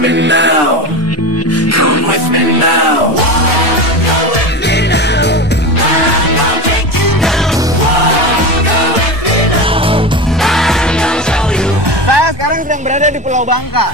me now. Come with me now. Go with me now. I'm gonna take you down. Go with me now. I'm gonna show you. Saya sekarang sedang berada di Pulau Bangka.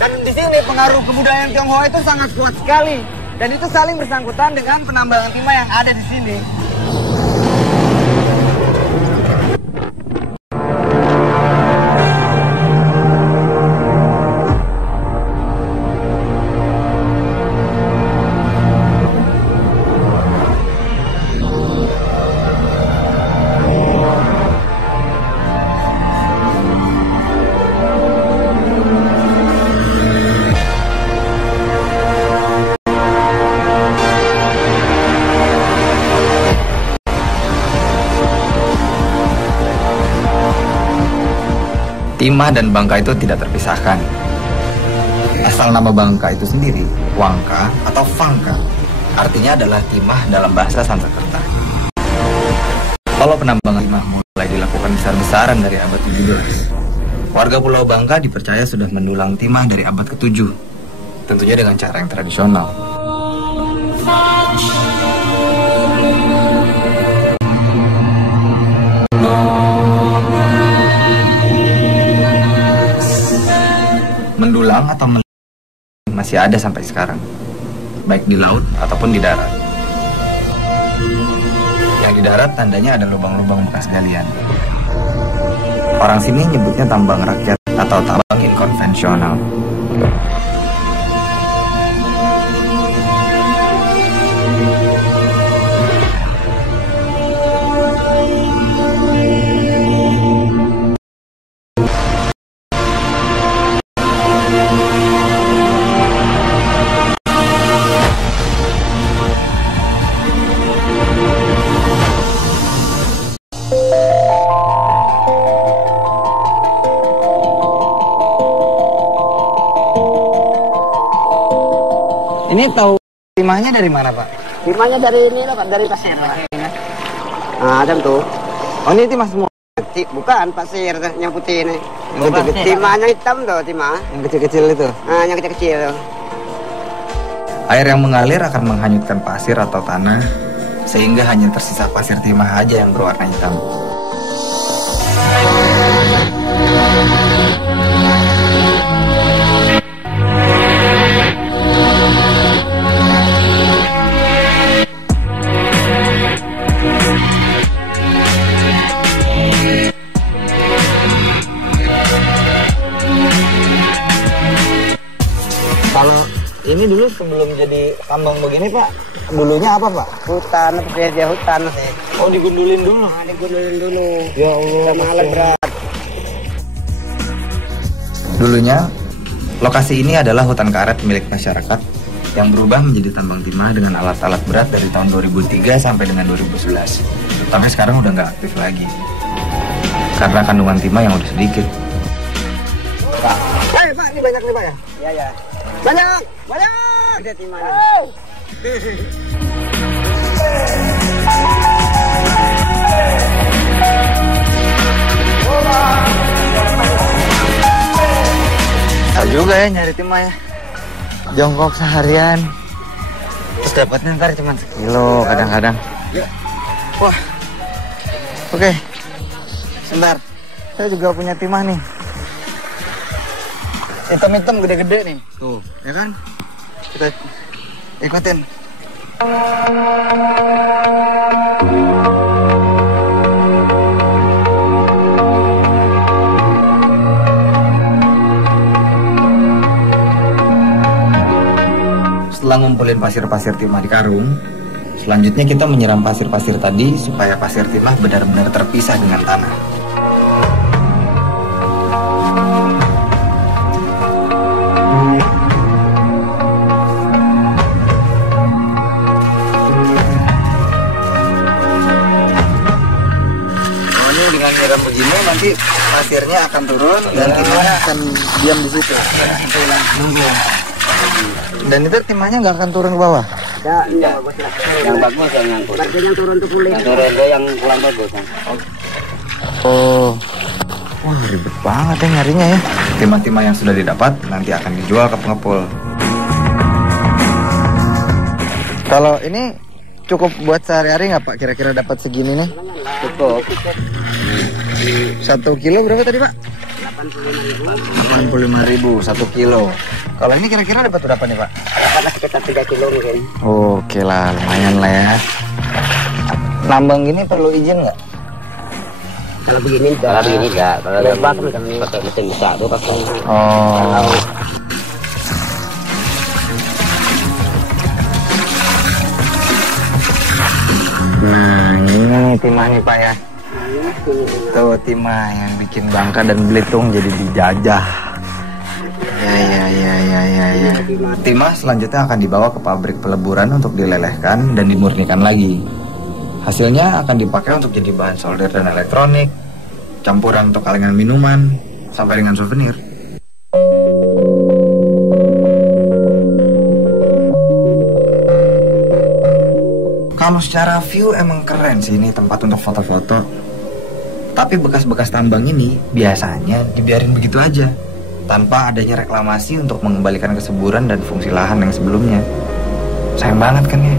Dan di sini pengaruh kebudayaan Tionghoa itu sangat kuat sekali. Dan itu saling bersangkutan dengan penambangan timah yang ada di sini. Timah dan Bangka itu tidak terpisahkan. Asal nama Bangka itu sendiri, Wangka atau Fangka, artinya adalah timah dalam bahasa Sanskerta. Kalau penambangan timah mulai dilakukan besar-besaran dari abad 17, warga Pulau Bangka dipercaya sudah mendulang timah dari abad ke-7, tentunya dengan cara yang tradisional. Mendulang atau masih ada sampai sekarang, baik di laut ataupun di darat. Yang di darat tandanya ada lubang-lubang bekas galian. Orang sini nyebutnya tambang rakyat atau tambang inkonvensional. Ini tahu timahnya dari mana, Pak? Timahnya dari ini loh, dari pasir lah. Nah, ada tuh. Oh, ini timah semua. Bukan pasir yang putih ini. Yang kecil-kecil. Timahnya hitam tuh, timah. Yang kecil-kecil itu. Nah, yang kecil-kecil tuh. Air yang mengalir akan menghanyutkan pasir atau tanah, sehingga hanya tersisa pasir timah aja yang berwarna hitam. Kalau ini dulu sebelum jadi tambang begini, Pak, dulunya apa, Pak? Hutan, dia hutan sih. Oh, digundulin dulu. Nah, digundulin dulu. Ya Allah, sama alat berat. Dulunya, lokasi ini adalah hutan karet milik masyarakat yang berubah menjadi tambang timah dengan alat-alat berat dari tahun 2003 sampai dengan 2011. Tapi sekarang udah nggak aktif lagi karena kandungan timah yang udah sedikit. Pak, Pak, ini banyak nih, Pak ya? Ya, ya. Banyak, banyak. Gede timahnya. Susah juga ya nyari timah ya. Jongkok seharian, terus dapatnya ntar cuma sekilo kadang-kadang. Wah, oke. Sebentar, saya juga punya timah nih. Hitam-hitam gede-gede nih. Tuh, ya kan? Kita ikutin. Setelah ngumpulin pasir-pasir timah di karung, selanjutnya kita menyiram pasir-pasir tadi supaya pasir timah benar-benar terpisah dengan tanah. Dengan nyiram begini nanti pasirnya akan turun dan timahnya akan diam di situ. Dan itu timahnya nggak akan turun ke bawah. Ya, iya bagus lah. Yang bagus yang ngangkut. Bagian yang turun tuh kulit. Yang turun tuh yang kurang bagus kan. Oh, Wah, ribet banget ya nyarinya ya. Timah-timah yang sudah didapat nanti akan dijual ke pengepul. Kalau ini cukup buat sehari-hari nggak Pak? Kira-kira dapat segini nih? Cukup. 1 kilo berapa tadi Pak? 85.000 1 kilo. Kalau ini kira-kira dapat berapa nih Pak? Dapat sekitar 3 kilo mungkin. Oke lah, lumayan lah ya. Nambang gini perlu izin nggak? Kalau begini enggak. Kalau lebar kan pakai mesin besar tuh pakai. Oh. Nah, ini nih timah nih Pak ya. Tuh timah yang bikin Bangka dan Belitung jadi dijajah. Ya. Timah selanjutnya akan dibawa ke pabrik peleburan untuk dilelehkan dan dimurnikan lagi. Hasilnya akan dipakai untuk jadi bahan solder dan elektronik, campuran untuk kalengan minuman, sampai dengan souvenir. Kalau secara view emang keren sih ini tempat untuk foto-foto. Tapi bekas-bekas tambang ini biasanya dibiarin begitu aja, tanpa adanya reklamasi untuk mengembalikan kesuburan dan fungsi lahan yang sebelumnya. Sayang banget kan ya?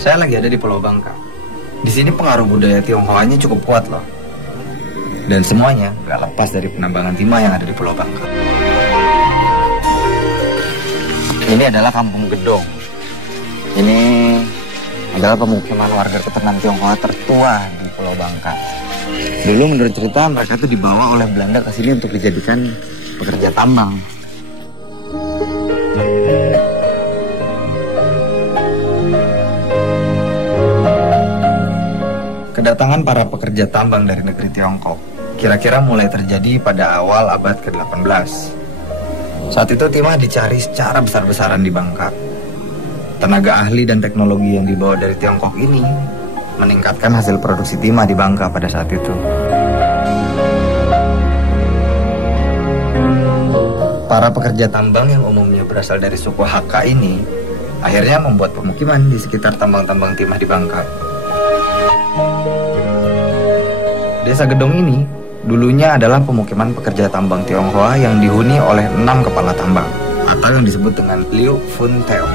Saya lagi ada di Pulau Bangka. Di sini pengaruh budaya Tionghoanya cukup kuat loh. Dan semuanya gak lepas dari penambangan timah yang ada di Pulau Bangka. Ini adalah Kampung Gedong. Ini adalah pemukiman warga keturunan Tionghoa tertua di Pulau Bangka. Dulu menurut cerita mereka itu dibawa oleh Belanda ke sini untuk dijadikan pekerja tambang. Kedatangan para pekerja tambang dari negeri Tiongkok kira-kira mulai terjadi pada awal abad ke-18. Saat itu timah dicari secara besar-besaran di Bangka. Tenaga ahli dan teknologi yang dibawa dari Tiongkok ini meningkatkan hasil produksi timah di Bangka pada saat itu. Para pekerja tambang yang umumnya berasal dari suku Hakka ini akhirnya membuat pemukiman di sekitar tambang-tambang timah di Bangka. Desa Gedong ini dulunya adalah pemukiman pekerja tambang Tionghoa yang dihuni oleh 6 kepala tambang atau yang disebut dengan Liu Fun Teo.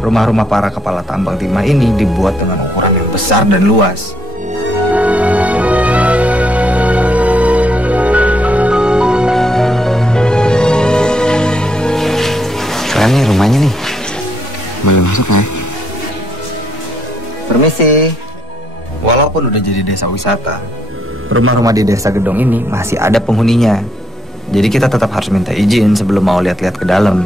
Rumah-rumah para kepala tambang timah ini dibuat dengan ukuran yang besar dan luas. Keren nih rumahnya nih. Boleh masuk ya? Permisi. Walaupun udah jadi desa wisata, rumah-rumah di Desa Gedong ini masih ada penghuninya. Jadi kita tetap harus minta izin sebelum mau lihat-lihat ke dalam.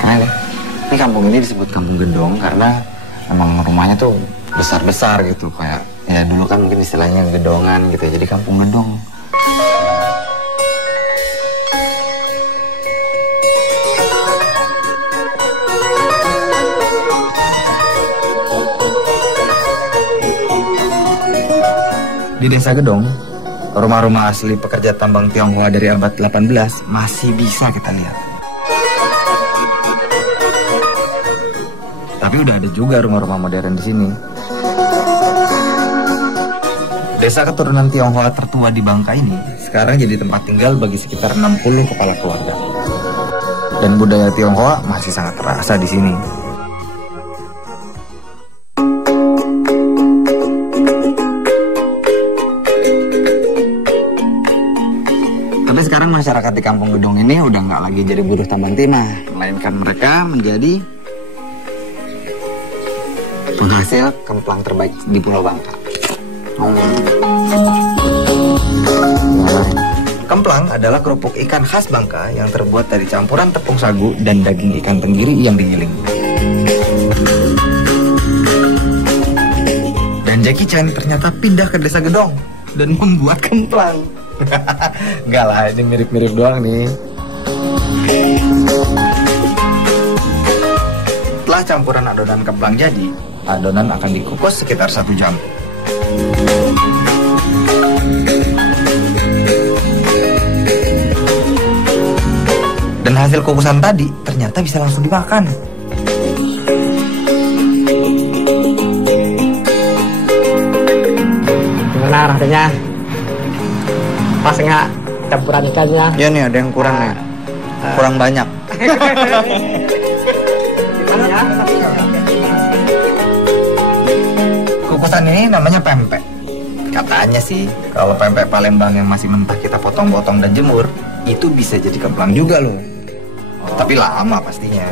Keren ya? Ini kampung ini disebut Kampung Gedong karena emang rumahnya tuh besar-besar gitu. Kayak ya dulu kan mungkin istilahnya gedongan gitu ya. Jadi Kampung Gedong. Di Desa Gedong, rumah-rumah asli pekerja tambang Tionghoa dari abad 18 masih bisa kita lihat. Tapi udah ada juga rumah-rumah modern di sini. Desa keturunan Tionghoa tertua di Bangka ini sekarang jadi tempat tinggal bagi sekitar 60 kepala keluarga. Dan budaya Tionghoa masih sangat terasa di sini. Tapi sekarang masyarakat di Kampung Gedong ini udah nggak lagi jadi buruh tambang timah, melainkan mereka menjadi penghasil kemplang terbaik di Pulau Bangka. Kemplang adalah kerupuk ikan khas Bangka yang terbuat dari campuran tepung sagu dan daging ikan tenggiri yang digiling. Dan Jackie Chan ternyata pindah ke Desa Gedong dan membuat kemplang. Enggak lah, ini mirip-mirip doang nih. Setelah campuran adonan kemplang jadi, adonan akan dikukus sekitar 1 jam. Dan hasil kukusan tadi ternyata bisa langsung dimakan. Gimana rasanya? Pas nggak campuran ikannya? Ya nih ada yang kurang nih. Kurang banyak. Gimana ya? Kukusan ini namanya pempek. Katanya sih kalau pempek Palembang yang masih mentah kita potong-potong dan jemur, itu bisa jadi kemplang juga loh. Tapi lama pastinya.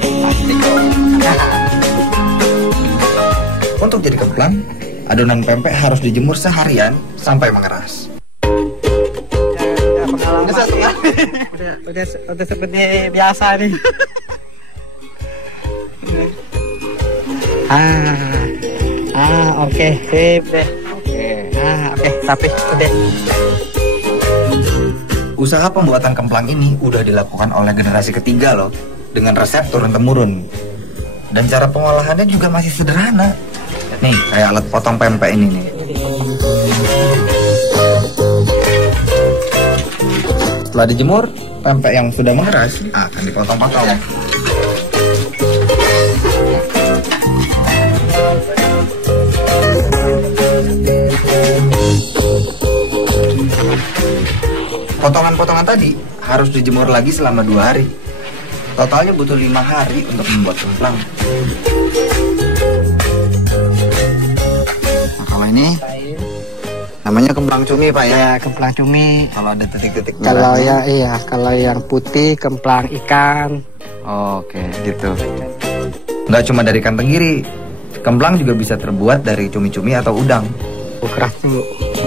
Pasti kok. Untuk jadi kemplang, adonan pempek harus dijemur seharian sampai mengeras. Pengalaman. Udah seperti biasa nih. Oke, sip deh. Oke, tapi udah. Usaha pembuatan kemplang ini udah dilakukan oleh generasi ketiga loh, dengan resep turun-temurun. Dan cara pengolahannya juga masih sederhana. Nih, kayak alat potong pempek ini nih. Setelah dijemur, pempek yang sudah mengeras akan dipotong-potong. Potongan-potongan tadi harus dijemur lagi selama 2 hari. Totalnya butuh 5 hari untuk membuat kemplang. Nah, kalau ini namanya kemplang cumi Pak ya. Ya, kemplang cumi. Kalau ada titik-titik Kalau merahnya. kalau yang putih kemplang ikan. Oke, gitu. Nggak cuma dari ikan tenggiri, kemplang juga bisa terbuat dari cumi-cumi atau udang. Keras dulu.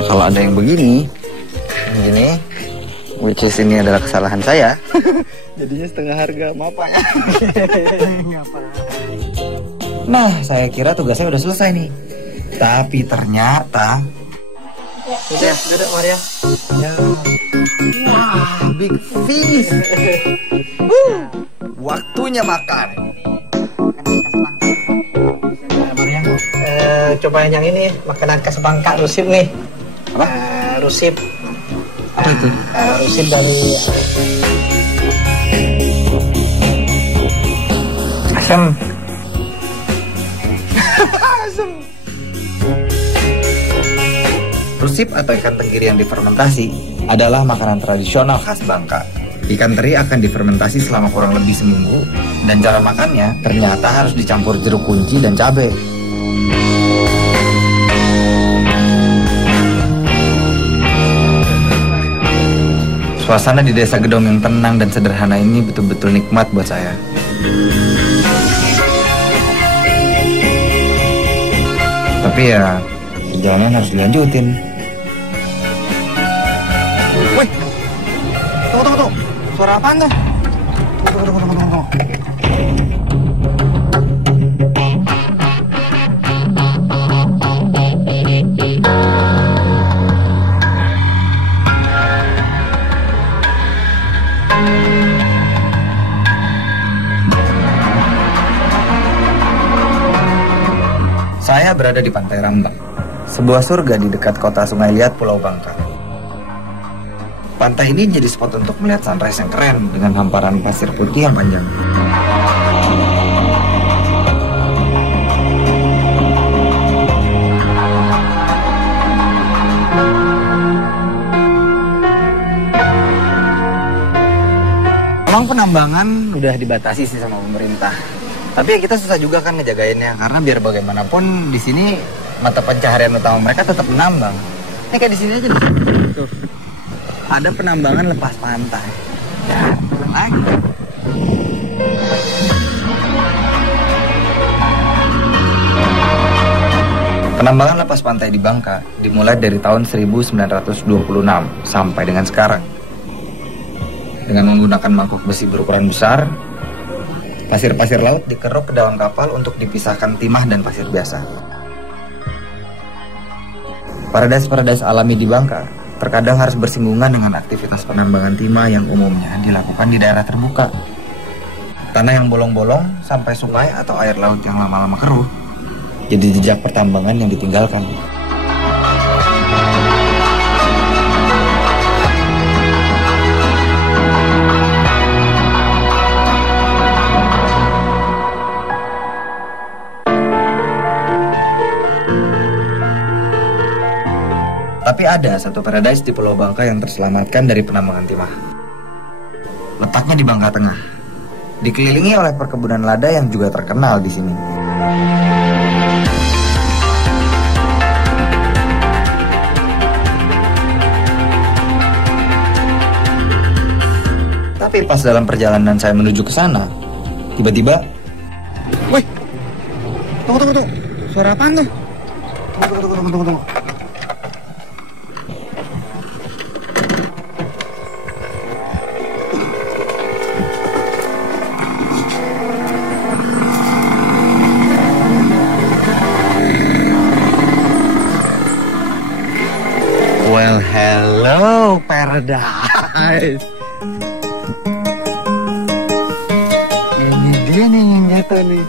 Kalau ada yang begini, which is ini adalah kesalahan saya. Jadinya setengah harga, maaf Pak ya. Nah, saya kira tugas saya udah selesai nih. Tapi ternyata Udah, Maria. wah, big fish. Waktunya makan. Maria. Cobain yang ini, makanan khas Bangka, rusip nih. Apa? Rusip. Apa itu? Rusip dari Asam. Rusip atau ikan tenggiri yang difermentasi adalah makanan tradisional khas Bangka. Ikan teri akan difermentasi selama kurang lebih seminggu, dan cara makannya ternyata harus dicampur jeruk kunci dan cabai. Suasana di desa Gedong yang tenang dan sederhana ini betul-betul nikmat buat saya. Tapi ya, perjalanan harus dilanjutin. Wih, tunggu. Suara apaan tuh? Tunggu. Saya berada di Pantai Rambang, sebuah surga di dekat kota Sungai Liat, Pulau Bangka. Pantai ini jadi spot untuk melihat sunrise yang keren dengan hamparan pasir putih yang panjang. Emang penambangan udah dibatasi sih sama pemerintah. Tapi ya kita susah juga kan ngejagainnya, karena biar bagaimanapun di sini mata pencaharian utama mereka tetap menambang. Ini kayak di sini aja nih. Tuh. Ada penambangan lepas pantai. Ya, lagi. Penambangan lepas pantai di Bangka dimulai dari tahun 1926 sampai dengan sekarang. Dengan menggunakan mangkuk besi berukuran besar, pasir-pasir laut dikeruk ke dalam kapal untuk dipisahkan timah dan pasir biasa. Paradise-paradise alami di Bangka terkadang harus bersinggungan dengan aktivitas penambangan timah yang umumnya dilakukan di daerah terbuka. Tanah yang bolong-bolong sampai sungai atau air laut yang lama-lama keruh jadi jejak pertambangan yang ditinggalkan. Tapi ada satu paradise di Pulau Bangka yang terselamatkan dari penambangan timah. Letaknya di Bangka Tengah, dikelilingi oleh perkebunan lada yang juga terkenal di sini. Tapi pas dalam perjalanan saya menuju ke sana, tiba-tiba, wih, tunggu, suara apaan tuh? Tunggu. Well, hello paradise. Ini dia nih yang jatuh nih.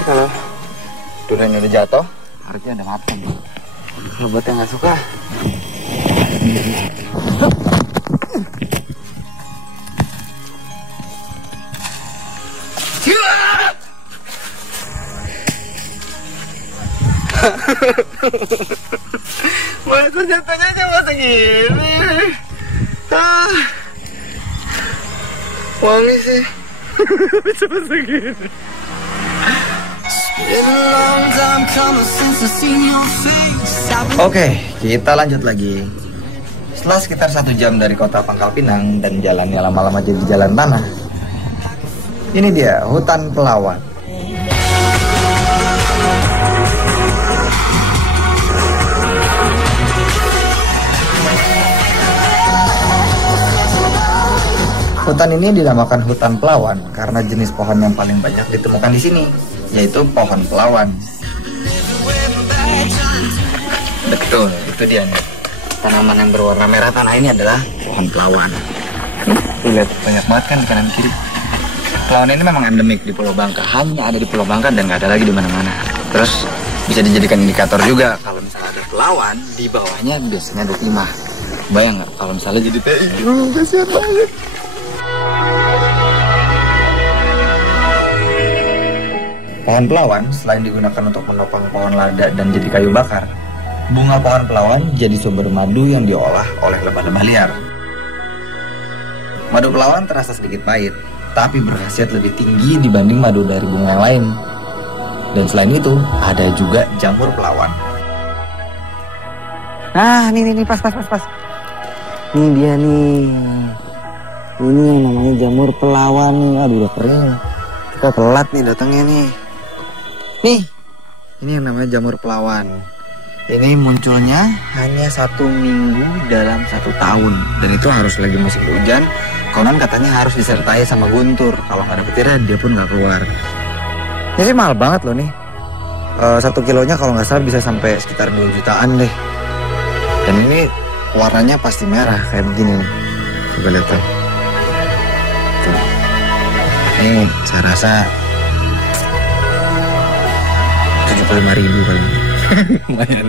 Kalau duriannya udah jatuh, harusnya ada matang. Kalau buat yang nggak suka, masa jatuhnya cuma segini. Wangi sih. Cuma segini. Oke, kita lanjut lagi. Setelah sekitar 1 jam dari kota Pangkal Pinang dan jalannya lama-lama jadi jalan tanah, ini dia hutan Pelawan. Hutan ini dinamakan hutan Pelawan karena jenis pohon yang paling banyak ditemukan di sini, yaitu pohon pelawan. Betul, itu dia nih. Tanaman yang berwarna merah tanah ini adalah pohon pelawan. Lihat, banyak banget kan di kanan kiri. Pelawan ini memang endemik di Pulau Bangka, hanya ada di Pulau Bangka dan nggak ada lagi di mana-mana. Terus bisa dijadikan indikator juga kalau misalnya ada pelawan, di bawahnya biasanya ada timah. Bayang nggak kalau misalnya jadi teh hijau, kasihan banget. Pohon pelawan selain digunakan untuk menopang pohon lada dan jadi kayu bakar, bunga pohon pelawan jadi sumber madu yang diolah oleh lebah-lebah liar. Madu pelawan terasa sedikit pahit, tapi berkhasiat lebih tinggi dibanding madu dari bunga yang lain. Dan selain itu, ada juga jamur pelawan. Nah, nih, pas. Nih dia nih. Ini yang namanya jamur pelawan nih. Aduh, udah kering. Kita telat nih datangnya nih. Nih, ini yang namanya jamur pelawan. Ini munculnya hanya 1 minggu dalam 1 tahun. Dan itu harus lagi musim hujan. Konon katanya harus disertai sama guntur. Kalau nggak ada petirnya, dia pun nggak keluar. Ini sih mahal banget loh nih. 1 kilonya kalau nggak salah bisa sampai sekitar 2 jutaan deh. Dan ini warnanya pasti merah kayak begini nih. Coba lihat tuh. Ini saya rasa 75.000 paling. Lumayan.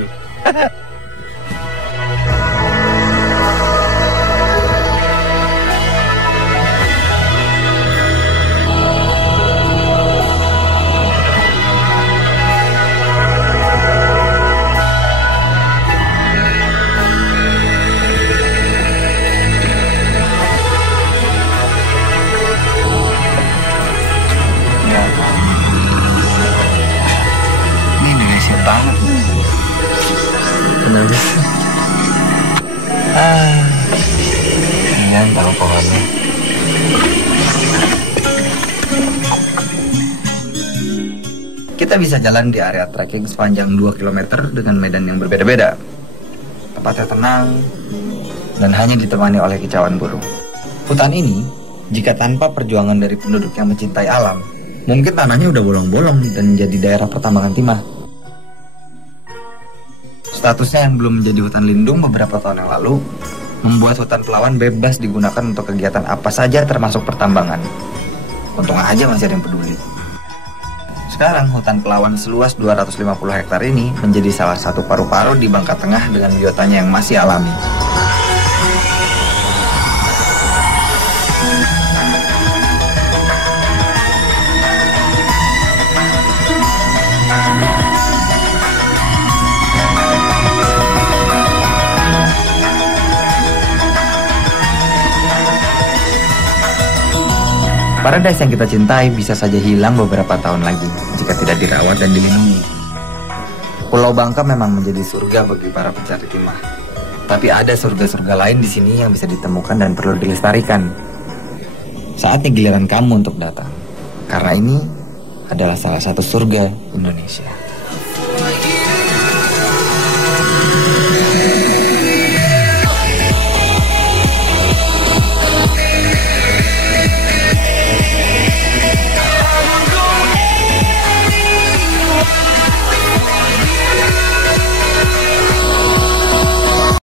Banget. Kenapa? Ini tahu pohonnya. Kita Kita bisa jalan di area trekking sepanjang 2 km dengan medan yang berbeda-beda. Tempatnya tenang dan hanya ditemani oleh kicauan burung. Hutan ini, jika tanpa perjuangan dari penduduk yang mencintai alam, mungkin tanahnya udah bolong-bolong dan jadi daerah pertambangan timah. Statusnya yang belum menjadi hutan lindung beberapa tahun yang lalu membuat hutan Pelawan bebas digunakan untuk kegiatan apa saja termasuk pertambangan. Untung aja masih ada yang peduli. Sekarang hutan Pelawan seluas 250 hektar ini menjadi salah satu paru-paru di Bangka Tengah dengan biotanya yang masih alami. Paradise yang kita cintai bisa saja hilang beberapa tahun lagi jika tidak dirawat dan dilindungi. Pulau Bangka memang menjadi surga bagi para pencari timah. Tapi ada surga-surga lain di sini yang bisa ditemukan dan perlu dilestarikan. Saatnya giliran kamu untuk datang. Karena ini adalah salah satu surga Indonesia.